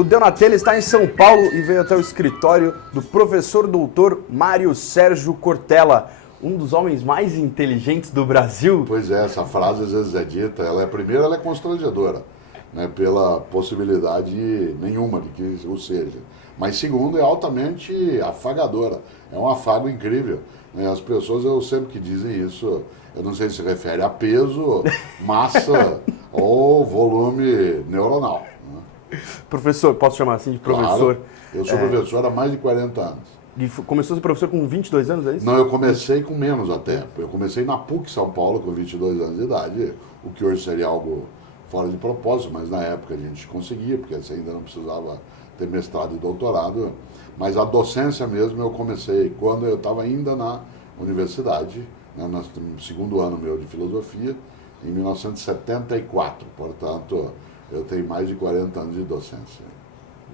O Donatello está em São Paulo e veio até o escritório do professor doutor Mário Sérgio Cortella, um dos homens mais inteligentes do Brasil. Pois é, essa frase às vezes é dita, primeiro ela é constrangedora, né, pela possibilidade nenhuma de que o seja. Mas segundo, é altamente afagadora, é um afago incrível. Né? As pessoas, eu sempre que dizem isso, eu não sei se refere a peso, massa ou volume neuronal. Né? Professor, posso chamar assim de professor? Claro, eu sou professor há mais de 40 anos. E começou a ser professor com 22 anos, é isso? Não, eu comecei com menos até. Eu comecei na PUC São Paulo com 22 anos de idade, o que hoje seria algo fora de propósito, mas na época a gente conseguia, porque você ainda não precisava ter mestrado e doutorado. Mas a docência mesmo eu comecei quando eu estava ainda na universidade, né, no segundo ano meu de filosofia, em 1974. Portanto, eu tenho mais de 40 anos de docência.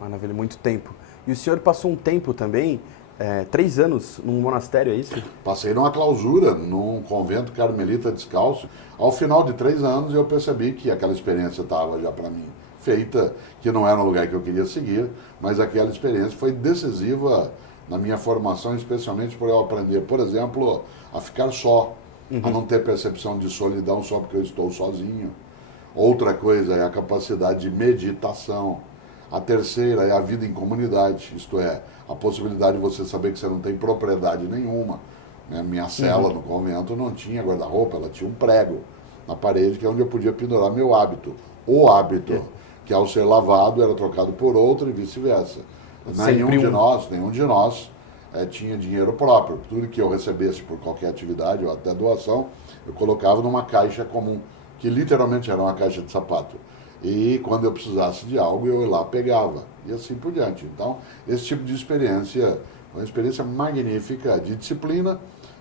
Maravilha, muito tempo. E o senhor passou um tempo também, 3 anos, num monastério, é isso? Passei numa clausura, num convento carmelita descalço. Ao final de 3 anos eu percebi que aquela experiência estava já para mim feita, que não era um lugar que eu queria seguir, mas aquela experiência foi decisiva na minha formação, especialmente por eu aprender, por exemplo, a ficar só, a não ter percepção de solidão só porque eu estou sozinho. Outra coisa é a capacidade de meditação. A terceira é a vida em comunidade, isto é, a possibilidade de você saber que você não tem propriedade nenhuma. Minha cela no convento não tinha guarda-roupa, ela tinha um prego na parede, que é onde eu podia pendurar meu hábito. O hábito, que ao ser lavado era trocado por outro e vice-versa. Nenhum de nós tinha dinheiro próprio. Tudo que eu recebesse por qualquer atividade ou até doação, eu colocava numa caixa comum, que literalmente era uma caixa de sapato. E quando eu precisasse de algo, eu ia lá pegava, e assim por diante. Então, esse tipo de experiência, uma experiência magnífica de disciplina,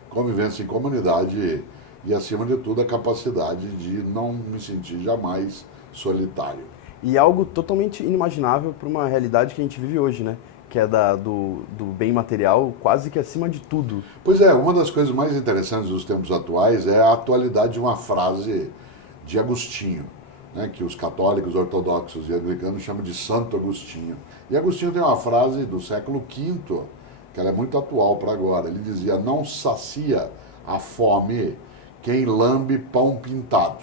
convivência em comunidade e, acima de tudo, a capacidade de não me sentir jamais solitário. E algo totalmente inimaginável para uma realidade que a gente vive hoje, né? Que é do bem material quase que acima de tudo. Pois é, uma das coisas mais interessantes dos tempos atuais é a atualidade de uma frase de Agostinho, né, que os católicos, ortodoxos e anglicanos chamam de Santo Agostinho. E Agostinho tem uma frase do século V, que ela é muito atual para agora. Ele dizia: não sacia a fome quem lambe pão pintado.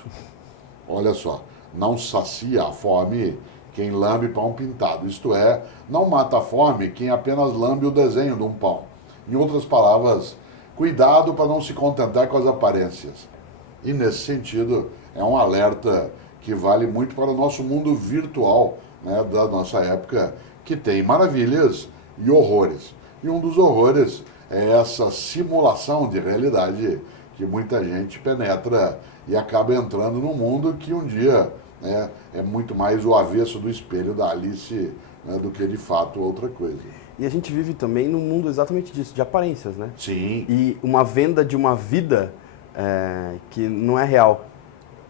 Olha só, não sacia a fome quem lambe pão pintado. Isto é, não mata a fome quem apenas lambe o desenho de um pão. Em outras palavras, cuidado para não se contentar com as aparências. E nesse sentido, é um alerta que vale muito para o nosso mundo virtual, né, da nossa época, que tem maravilhas e horrores. E um dos horrores é essa simulação de realidade que muita gente penetra e acaba entrando num mundo que um dia, né, é muito mais o avesso do espelho da Alice, né, do que de fato outra coisa. E a gente vive também num mundo exatamente disso, de aparências, né? Sim. E uma venda de uma vida que não é real.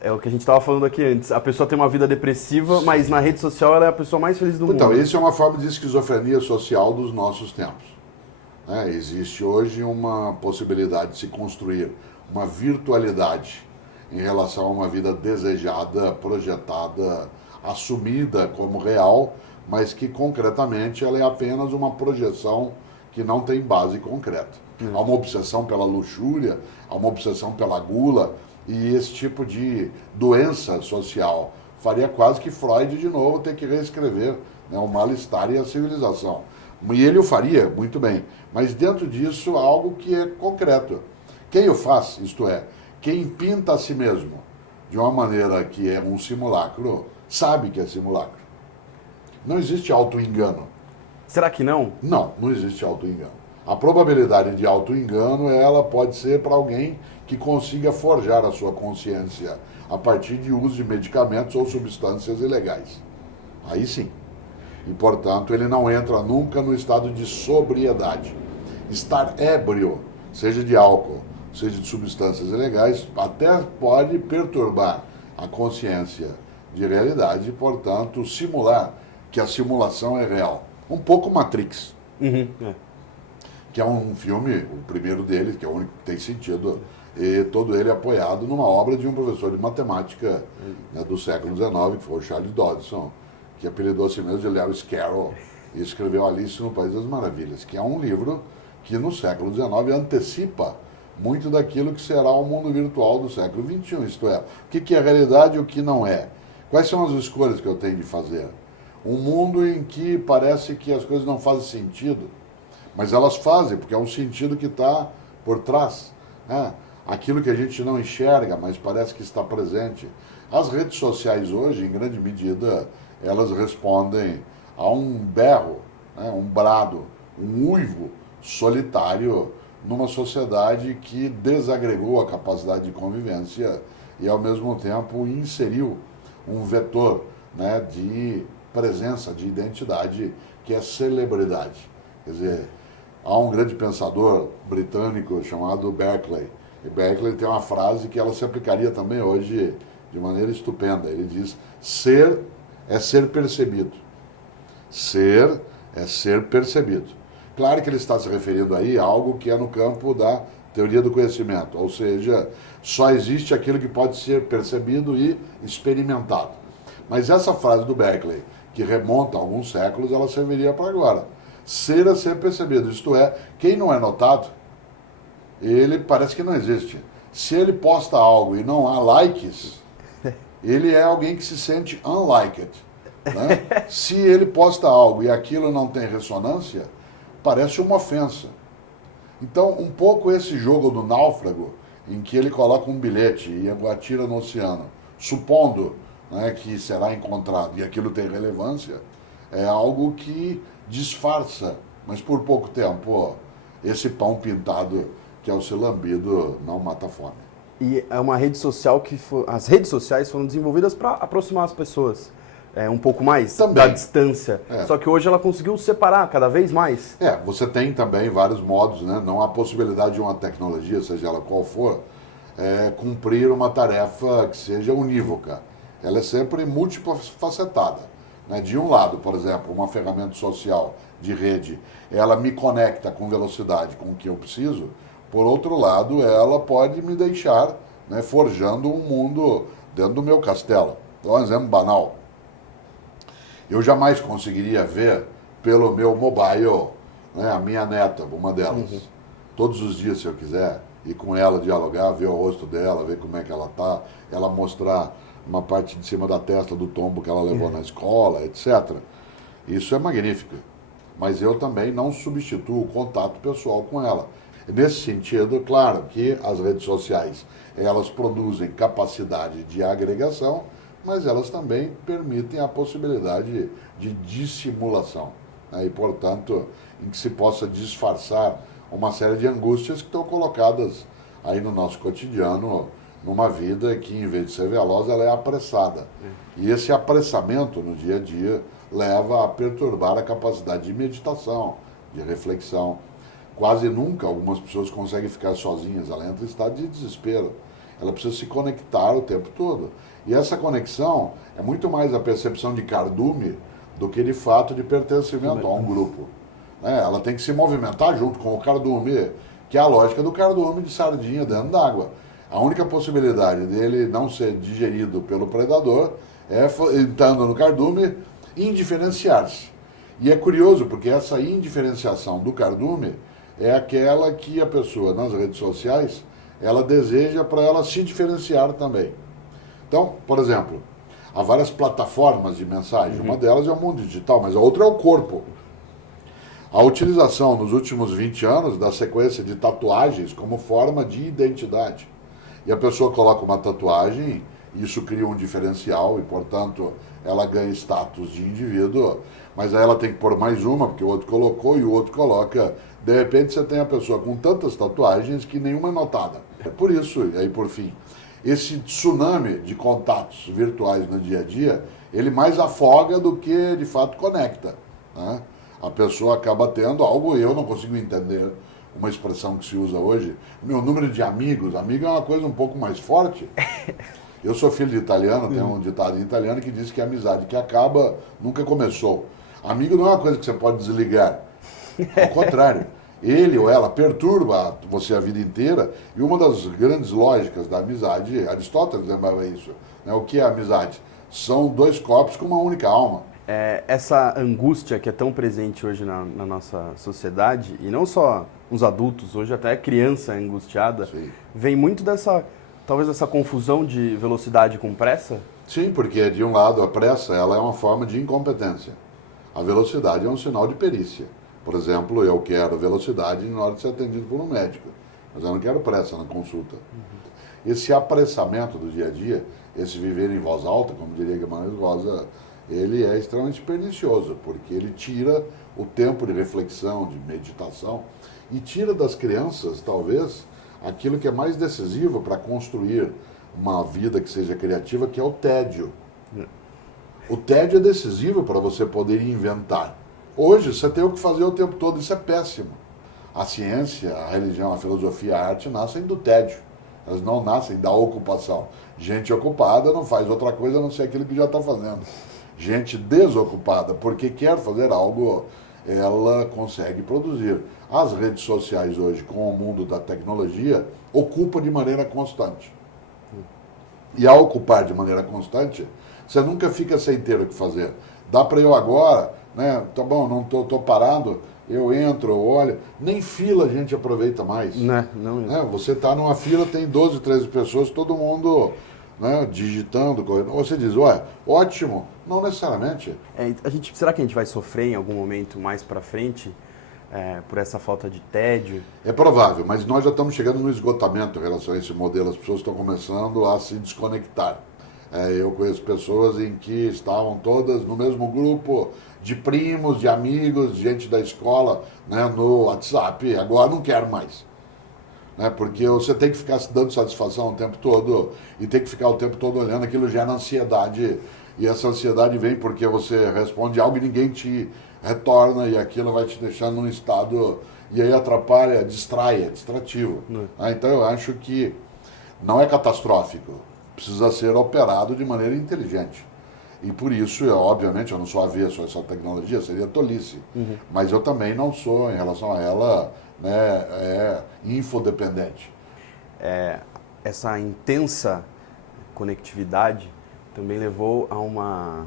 É o que a gente estava falando aqui antes. A pessoa tem uma vida depressiva, sim, mas na rede social ela é a pessoa mais feliz do mundo. Então, isso é uma forma de esquizofrenia social dos nossos tempos. Existe hoje uma possibilidade de se construir uma virtualidade em relação a uma vida desejada, projetada, assumida como real, mas que concretamente ela é apenas uma projeção que não tem base concreta. Há uma obsessão pela luxúria, há uma obsessão pela gula, e esse tipo de doença social faria quase que Freud de novo ter que reescrever, né, o mal-estar e a civilização. E ele o faria muito bem, mas dentro disso há algo que é concreto. Quem o faz, isto é, quem pinta a si mesmo de uma maneira que é um simulacro, sabe que é simulacro. Não existe auto-engano. Será que não? Não existe auto-engano. A probabilidade de auto-engano, ela pode ser para alguém que consiga forjar a sua consciência a partir de uso de medicamentos ou substâncias ilegais. Aí sim. E, portanto, ele não entra nunca no estado de sobriedade. Estar ébrio, seja de álcool, seja de substâncias ilegais, até pode perturbar a consciência de realidade e, portanto, simular que a simulação é real. Um pouco Matrix. Que é um filme, o primeiro deles, que é o único que tem sentido, e todo ele apoiado numa obra de um professor de matemática, né, do século XIX, que foi o Charles Dodson, que apelidou a si mesmo de Lewis Carroll e escreveu Alice no País das Maravilhas, que é um livro que no século XIX antecipa muito daquilo que será o mundo virtual do século XXI, isto é, o que é realidade e o que não é. Quais são as escolhas que eu tenho de fazer? Um mundo em que parece que as coisas não fazem sentido, mas elas fazem, porque é um sentido que está por trás, né? Aquilo que a gente não enxerga, mas parece que está presente. As redes sociais hoje, em grande medida, elas respondem a um berro, né? Um brado, um uivo solitário numa sociedade que desagregou a capacidade de convivência e, ao mesmo tempo, inseriu um vetor, né, de presença, de identidade, que é celebridade. Quer dizer, há um grande pensador britânico chamado Berkeley. E Berkeley tem uma frase que ela se aplicaria também hoje de maneira estupenda. Ele diz: ser é ser percebido. Ser é ser percebido. Claro que ele está se referindo aí a algo que é no campo da teoria do conhecimento, ou seja, só existe aquilo que pode ser percebido e experimentado. Mas essa frase do Berkeley, que remonta a alguns séculos, ela serviria para agora. Ser a ser percebido, isto é, quem não é notado, ele parece que não existe. Se ele posta algo e não há likes, ele é alguém que se sente unliked, né? Se ele posta algo e aquilo não tem ressonância, parece uma ofensa. Então, um pouco esse jogo do náufrago, em que ele coloca um bilhete e atira no oceano, supondo, né, que será encontrado e aquilo tem relevância, é algo que disfarça, mas por pouco tempo, esse pão pintado que ao ser lambido não mata a fome. E é uma rede social as redes sociais foram desenvolvidas para aproximar as pessoas um pouco mais também da distância. Só que hoje ela conseguiu separar cada vez mais. Você tem também vários modos, né? Não há possibilidade de uma tecnologia, seja ela qual for, cumprir uma tarefa que seja unívoca. Ela é sempre multifacetada, né? De um lado, por exemplo, uma ferramenta social de rede, ela me conecta com velocidade com o que eu preciso. Por outro lado, ela pode me deixar, né, forjando um mundo dentro do meu castelo. Dou um exemplo banal. Eu jamais conseguiria ver pelo meu mobile, né, a minha neta, uma delas. Uhum. Todos os dias, se eu quiser, ir com ela, dialogar, ver o rosto dela, ver como é que ela está, ela mostrar uma parte de cima da testa do tombo que ela levou na escola, etc. Isso é magnífico. Mas eu também não substituo o contato pessoal com ela. Nesse sentido, claro que as redes sociais, elas produzem capacidade de agregação, mas elas também permitem a possibilidade de dissimulação, né? E, portanto, em que se possa disfarçar uma série de angústias que estão colocadas aí no nosso cotidiano, numa vida que, em vez de ser veloz, ela é apressada. E esse apressamento no dia a dia leva a perturbar a capacidade de meditação, de reflexão. Quase nunca algumas pessoas conseguem ficar sozinhas, ela entra em estado de desespero. Ela precisa se conectar o tempo todo. E essa conexão é muito mais a percepção de cardume do que de fato de pertencimento a um grupo. Ela tem que se movimentar junto com o cardume, que é a lógica do cardume de sardinha dentro d'água. A única possibilidade dele não ser digerido pelo predador é, entrando no cardume, indiferenciar-se. E é curioso, porque essa indiferenciação do cardume é aquela que a pessoa, nas redes sociais, ela deseja para ela se diferenciar também. Então, por exemplo, há várias plataformas de mensagem. Uma delas é o mundo digital, mas a outra é o corpo. A utilização nos últimos 20 anos da sequência de tatuagens como forma de identidade. E a pessoa coloca uma tatuagem, isso cria um diferencial e, portanto, ela ganha status de indivíduo, mas aí ela tem que pôr mais uma, porque o outro colocou e o outro coloca. De repente você tem a pessoa com tantas tatuagens que nenhuma é notada. É por isso, e aí por fim, esse tsunami de contatos virtuais no dia a dia, ele mais afoga do que de fato conecta, né? A pessoa acaba tendo algo, eu não consigo entender uma expressão que se usa hoje, meu número de amigos, amigo é uma coisa um pouco mais forte. Eu sou filho de italiano, tem um ditado em italiano que diz que a amizade que acaba nunca começou. Amigo não é uma coisa que você pode desligar, ao contrário. Ele ou ela perturba você a vida inteira, e uma das grandes lógicas da amizade, Aristóteles lembrava isso, né? O que é amizade? São dois corpos com uma única alma. Essa angústia que é tão presente hoje na nossa sociedade, e não só os adultos, hoje até a criança angustiada, Sim. vem muito talvez dessa confusão de velocidade com pressa? Sim, porque de um lado a pressa ela é uma forma de incompetência. A velocidade é um sinal de perícia. Por exemplo, eu quero velocidade na hora de ser atendido por um médico, mas eu não quero pressa na consulta. Esse apressamento do dia a dia, esse viver em voz alta, como diria Guimarães Rosa, ele é extremamente pernicioso, porque ele tira o tempo de reflexão, de meditação, e tira das crianças, talvez, aquilo que é mais decisivo para construir uma vida que seja criativa, que é o tédio. O tédio é decisivo para você poder inventar. Hoje, você tem o que fazer o tempo todo, isso é péssimo. A ciência, a religião, a filosofia, a arte nascem do tédio. Elas não nascem da ocupação. Gente ocupada não faz outra coisa a não ser aquilo que já está fazendo. Gente desocupada, porque quer fazer algo, ela consegue produzir. As redes sociais hoje, com o mundo da tecnologia, ocupam de maneira constante. E ao ocupar de maneira constante, você nunca fica sem ter o que fazer. Dá para eu agora, né? Tá bom, não tô parado, eu entro, eu olho. Nem fila a gente aproveita mais. Não. Você está numa fila, tem 12, 13 pessoas, todo mundo, né, digitando, correndo. Você diz, ué, ótimo. Não necessariamente. Será que a gente vai sofrer em algum momento mais para frente por essa falta de tédio? É provável, mas nós já estamos chegando no esgotamento em relação a esse modelo. As pessoas estão começando a se desconectar. Eu conheço pessoas em que estavam todas no mesmo grupo de primos, de amigos, de gente da escola, né, no WhatsApp. Agora não quero mais. Né, porque você tem que ficar se dando satisfação o tempo todo e tem que ficar o tempo todo olhando, aquilo gera ansiedade. E essa ansiedade vem porque você responde algo e ninguém te retorna e aquilo vai te deixando num estado, e aí atrapalha, distrai, é distrativo. Então eu acho que não é catastrófico, precisa ser operado de maneira inteligente. E por isso, obviamente, eu não sou avesso a essa tecnologia, seria tolice. Mas eu também não sou, em relação a ela, né, infodependente. Essa intensa conectividade também levou a uma...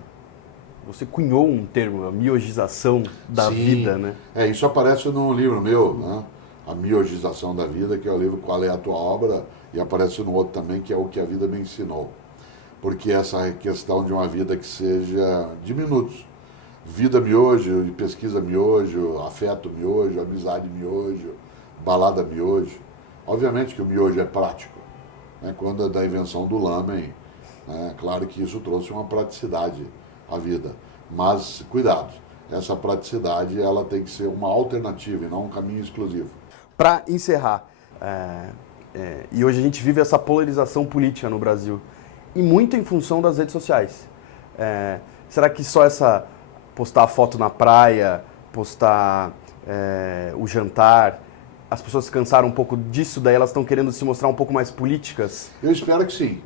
Você cunhou um termo, a miogização da vida, né? Isso aparece num livro meu, né? A Miogização da Vida, que é o livro Qual é a Tua Obra, e aparece no outro também, que é O que a Vida me ensinou. Porque essa questão de uma vida que seja de minutos. Vida miojo, pesquisa miojo, afeto miojo, amizade miojo, balada miojo. Obviamente que o miojo é prático. Né? Quando é da invenção do lamen, né? Claro que isso trouxe uma praticidade à vida. Mas, cuidado, essa praticidade ela tem que ser uma alternativa e não um caminho exclusivo. Para encerrar, e hoje a gente vive essa polarização política no Brasil, e muito em função das redes sociais. Será que só essa postar a foto na praia, postar o jantar, as pessoas se cansaram um pouco disso, daí elas estão querendo se mostrar um pouco mais políticas? Eu espero que sim.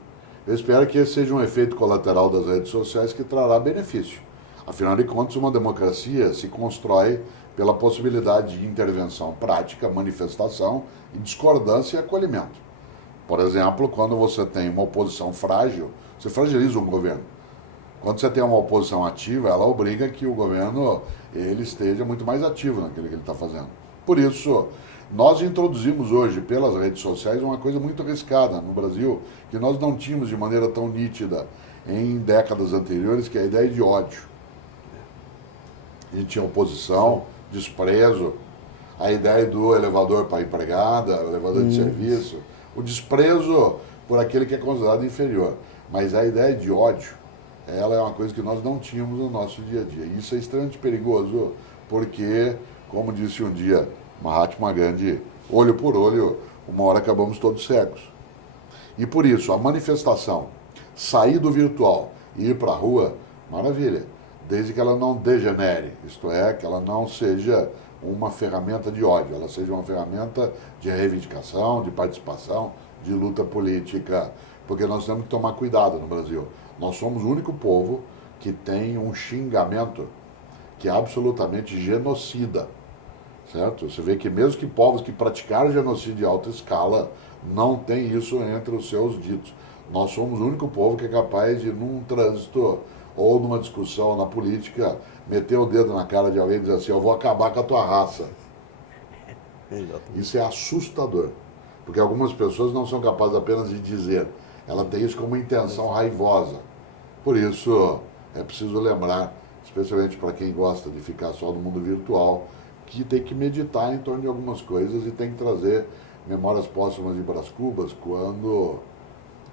Eu espero que esse seja um efeito colateral das redes sociais que trará benefício. Afinal de contas, uma democracia se constrói pela possibilidade de intervenção prática, manifestação e discordância e acolhimento. Por exemplo, quando você tem uma oposição frágil, você fragiliza um governo. Quando você tem uma oposição ativa, ela obriga que o governo ele esteja muito mais ativo naquilo que ele está fazendo. Por isso, nós introduzimos hoje, pelas redes sociais, uma coisa muito arriscada no Brasil, que nós não tínhamos de maneira tão nítida em décadas anteriores, que é a ideia de ódio. A gente tinha oposição, desprezo, a ideia do elevador para a empregada, o elevador de serviço, o desprezo por aquele que é considerado inferior. Mas a ideia de ódio, ela é uma coisa que nós não tínhamos no nosso dia a dia. E isso é extremamente perigoso, porque, como disse um dia Mahatma Gandhi, olho por olho, uma hora acabamos todos cegos. E por isso, a manifestação, sair do virtual e ir para a rua, maravilha, desde que ela não degenere, isto é, que ela não seja uma ferramenta de ódio, ela seja uma ferramenta de reivindicação, de participação, de luta política, porque nós temos que tomar cuidado no Brasil. Nós somos o único povo que tem um xingamento que é absolutamente genocida. Certo? Você vê que mesmo que povos que praticaram genocídio em alta escala não tem isso entre os seus ditos. Nós somos o único povo que é capaz de, num trânsito, ou numa discussão na política, meter o dedo na cara de alguém e dizer assim, eu vou acabar com a tua raça. Isso é assustador, porque algumas pessoas não são capazes apenas de dizer, ela tem isso como intenção raivosa. Por isso, é preciso lembrar, especialmente para quem gosta de ficar só no mundo virtual, que tem que meditar em torno de algumas coisas e tem que trazer memórias póstumas de Brás Cubas, quando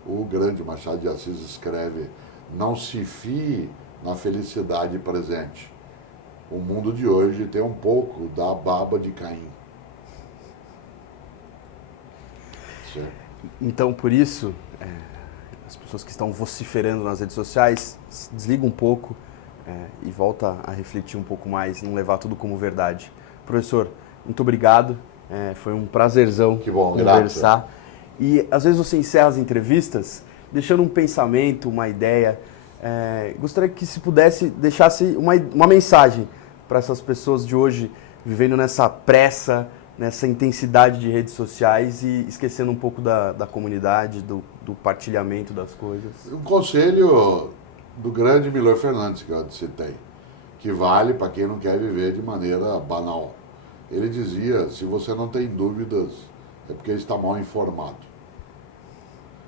o grande Machado de Assis escreve, não se fie na felicidade presente. O mundo de hoje tem um pouco da baba de Caim. Certo? Então, por isso, as pessoas que estão vociferando nas redes sociais, desliga um pouco e volta a refletir um pouco mais, não levar tudo como verdade. Professor, muito obrigado. Foi um prazerzão conversar. Grato. E às vezes você encerra as entrevistas deixando um pensamento, uma ideia. Gostaria que, se pudesse, deixasse uma mensagem para essas pessoas de hoje, vivendo nessa pressa, nessa intensidade de redes sociais e esquecendo um pouco da comunidade, do partilhamento das coisas. Um conselho do grande Milor Fernandes, que eu citei, que vale para quem não quer viver de maneira banal. Ele dizia, se você não tem dúvidas, é porque está mal informado.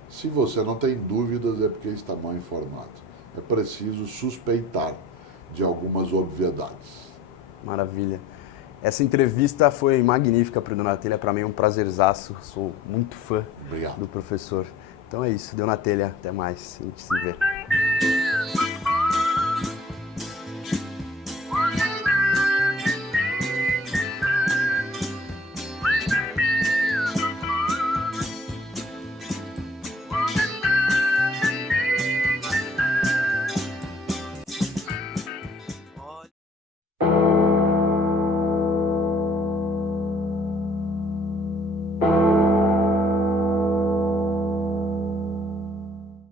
Se você não tem dúvidas, é porque está mal informado. É preciso suspeitar de algumas obviedades. Maravilha. Essa entrevista foi magnífica para o Deu na Telha, para mim é um prazerzaço, sou muito fã Obrigado. do professor. Então é isso, Deu na Telha, até mais, a gente se vê.